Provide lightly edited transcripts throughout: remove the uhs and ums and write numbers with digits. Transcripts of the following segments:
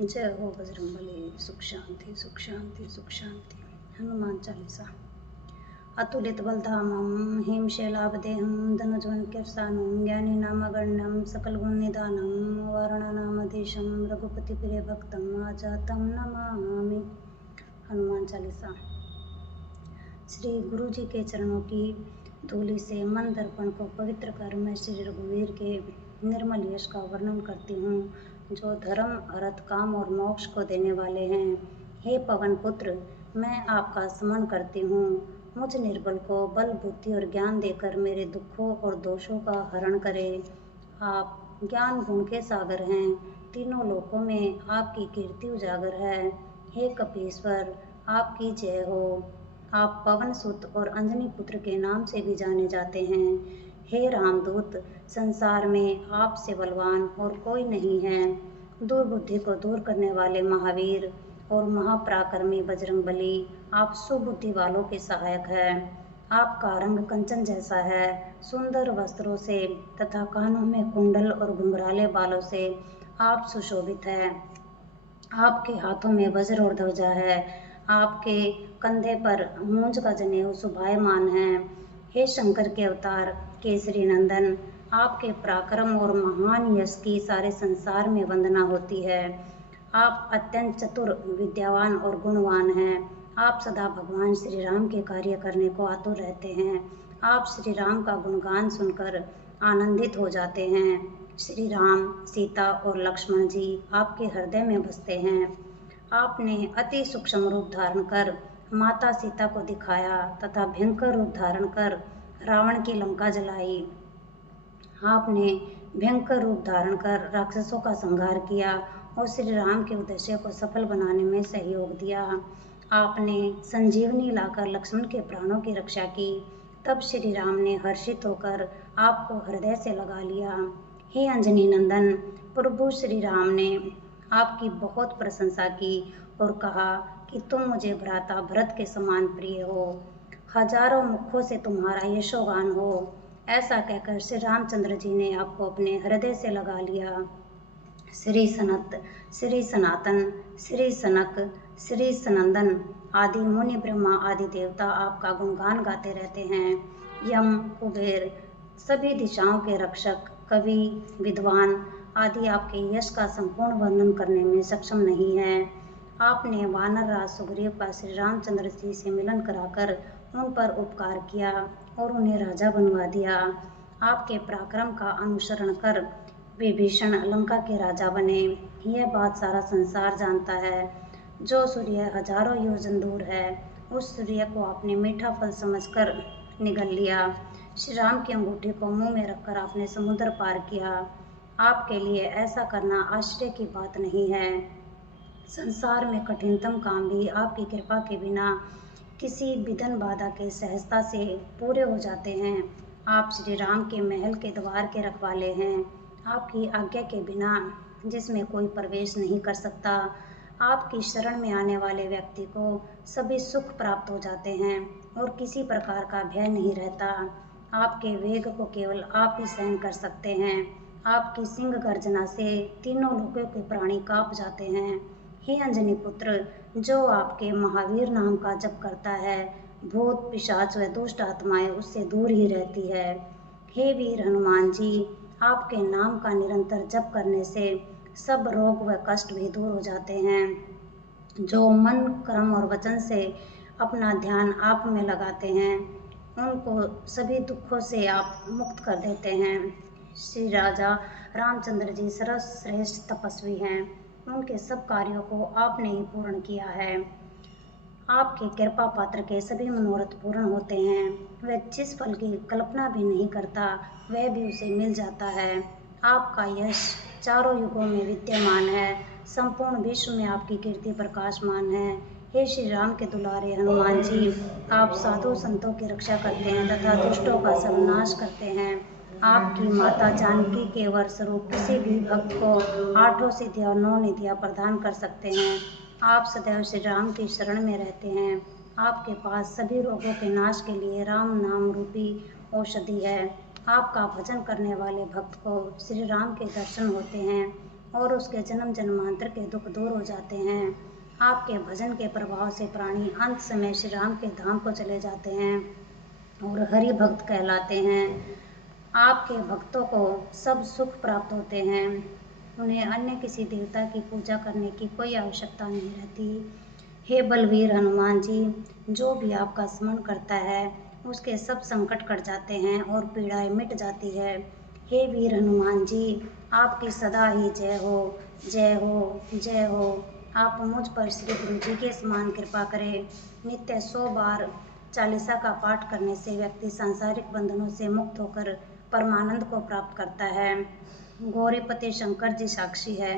जय हो बजरंगबली। सुख शांति सुख शांति सुख शांति। हनुमान चालीसा। अतुलित बलधामं हिमशैलावदेहं धनुजवनकृशानं ज्ञानिनामगण्यं सकलगुणनिधानं वाराणसीधीशं रघुपतिप्रियभक्तं आजातं नमामि। हनुमान चालीसा। श्री गुरु जी के चरणों की धूलि से मन दर्पण को पवित्र कर मैं श्री रघुवीर के निर्मल यश का वर्णन करती हूँ, जो धर्म अर्थ काम और मोक्ष को देने वाले हैं। हे पवन पुत्र, मैं आपका स्मरण करती हूँ। मुझ निर्बल को बल बुद्धि और ज्ञान देकर मेरे दुखों और दोषों का हरण करें। आप ज्ञान गुण के सागर हैं, तीनों लोकों में आपकी कीर्ति उजागर है। हे कपीश्वर, आपकी जय हो। आप पवन सुत और अंजनी पुत्र के नाम से भी जाने जाते हैं। हे रामदूत, संसार में आपसे बलवान और कोई नहीं है। दुर्बुद्धि को दूर करने वाले महावीर और महापराक्रमी बजरंगबली, आप सुबुद्धि वालों के सहायक हैं। आपका रंग कंचन जैसा है, सुंदर वस्त्रों से तथा कानों में कुंडल और घुंघराले बालों से आप सुशोभित हैं। आपके हाथों में वज्र और ध्वजा है, आपके कंधे पर मूंज का जनेऊ शोभायमान है। हे शंकर के अवतार केसरी नंदन, आपके पराक्रम और महान यश की सारे संसार में वंदना होती है। आप अत्यंत चतुर, विद्यावान और गुणवान हैं। आप सदा भगवान श्री राम के कार्य करने को आतुर रहते हैं। आप श्री राम का गुणगान सुनकर आनंदित हो जाते हैं। श्री राम, सीता और लक्ष्मण जी आपके हृदय में बसते हैं। आपने अति सूक्ष्म रूप धारण कर माता सीता को दिखाया तथा भयंकर रूप धारण कर रावण की लंका जलाई। आपने भयंकर रूप धारण कर राक्षसों का संहार किया और श्री राम के उद्देश्य को सफल बनाने में सहयोग दिया। आपने संजीवनी लाकर लक्ष्मण के प्राणों की रक्षा की। तब श्री राम ने हर्षित होकर आपको हृदय से लगा लिया। हे अंजनी नंदन, प्रभु श्री राम ने आपकी बहुत प्रशंसा की और कहा कि तुम मुझे भ्राता भरत के समान प्रिय हो। हजारों मुखों से तुम्हारा यशोगान हो। ऐसा कहकर श्री रामचंद्र जी ने आपको अपने हृदय से लगा लिया। श्री सनत, श्री सनातन, श्री सनक, श्री सनंदन आदि मुनि ब्रह्मा आदि देवता आपका गुणगान गाते रहते हैं। यम, कुबेर, सभी दिशाओं के रक्षक, कवि, विद्वान आदि आपके यश का संपूर्ण वर्णन करने में सक्षम नहीं है। आपने वानर राज सुग्रीव का श्री रामचंद्र जी से मिलन कराकर उन पर उपकार किया और उन्हें राजा बनवा दिया। आपके पराक्रम का अनुसरण कर विभीषण लंका के राजा बने। यह बात सारा संसार जानता है। जो सूर्य हजारों योजन दूर है, उस सूर्य को आपने मीठा फल समझकर निगल लिया। श्री राम की अंगूठी को मुंह में रखकर आपने समुद्र पार किया। आपके लिए ऐसा करना आश्चर्य की बात नहीं है। संसार में कठिनतम काम भी आपकी कृपा के बिना किसी विघ्न बाधा के सहजता से पूरे हो जाते हैं। आप श्री राम के महल के द्वार के रखवाले हैं। आपकी आज्ञा के बिना जिसमें कोई प्रवेश नहीं कर सकता। आपकी शरण में आने वाले व्यक्ति को सभी सुख प्राप्त हो जाते हैं और किसी प्रकार का भय नहीं रहता। आपके वेग को केवल आप ही सहन कर सकते हैं। आपकी सिंह गर्जना से तीनों लोकों के प्राणी कांप जाते हैं। हे अंजनी पुत्र, जो आपके महावीर नाम का जप करता है, भूत पिशाच व दुष्ट आत्माएं उससे दूर ही रहती है। हे वीर हनुमान जी, आपके नाम का निरंतर जप करने से सब रोग व कष्ट भी दूर हो जाते हैं। जो मन, कर्म और वचन से अपना ध्यान आप में लगाते हैं, उनको सभी दुखों से आप मुक्त कर देते हैं। श्री राजा रामचंद्र जी सर्वश्रेष्ठ तपस्वी हैं। उनके सब कार्यों को आपने ही पूर्ण किया है। आपके कृपा पात्र के सभी मनोरथ पूर्ण होते हैं। वह जिस फल की कल्पना भी नहीं करता, वह भी उसे मिल जाता है। आपका यश चारों युगों में विद्यमान है। संपूर्ण विश्व में आपकी कीर्ति प्रकाशमान है। हे श्री राम के दुलारे हनुमान जी, आप साधु संतों की रक्षा करते हैं तथा दुष्टों का सर्वनाश करते हैं। आपकी माता जानकी के वर स्वरूप किसी भी भक्त को 8 सिद्धियां और 9 निधियां प्रदान कर सकते हैं। आप सदैव श्री राम की शरण में रहते हैं। आपके पास सभी रोगों के नाश के लिए राम नाम रूपी औषधि है। आपका भजन करने वाले भक्त को श्री राम के दर्शन होते हैं। और उसके जन्म जन्मांतर के दुख दूर हो जाते हैं। आपके भजन के प्रभाव से प्राणी अंत समय श्री राम के धाम को चले जाते हैं और हरि भक्त कहलाते हैं। आपके भक्तों को सब सुख प्राप्त होते हैं। उन्हें अन्य किसी देवता की पूजा करने की कोई आवश्यकता नहीं रहती। हे बलवीर हनुमान जी, जो भी आपका स्मरण करता है उसके सब संकट कट जाते हैं और पीड़ाएं मिट जाती है। हे वीर हनुमान जी, आपकी सदा ही जय हो, जय हो, जय हो। आप मुझ पर श्री गुरु जी के समान कृपा करें। नित्य 100 बार चालीसा का पाठ करने से व्यक्ति सांसारिक बंधनों से मुक्त होकर परमानंद को प्राप्त करता है। गौरीपति शंकर जी साक्षी है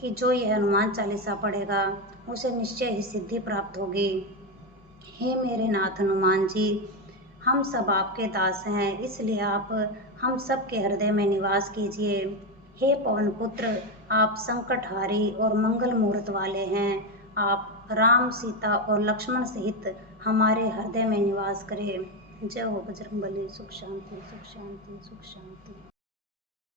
कि जो यह हनुमान चालीसा पढ़ेगा उसे निश्चय ही सिद्धि प्राप्त होगी। हे मेरे नाथ हनुमान जी, हम सब आपके दास हैं, इसलिए आप हम सब के हृदय में निवास कीजिए। हे पवन पुत्र, आप संकटहारी और मंगल मुहूर्त वाले हैं। आप राम, सीता और लक्ष्मण सहित हमारे हृदय में निवास करें। जय हो बजरंगबली। सुख शांति, सुख शांति, सुख शांति।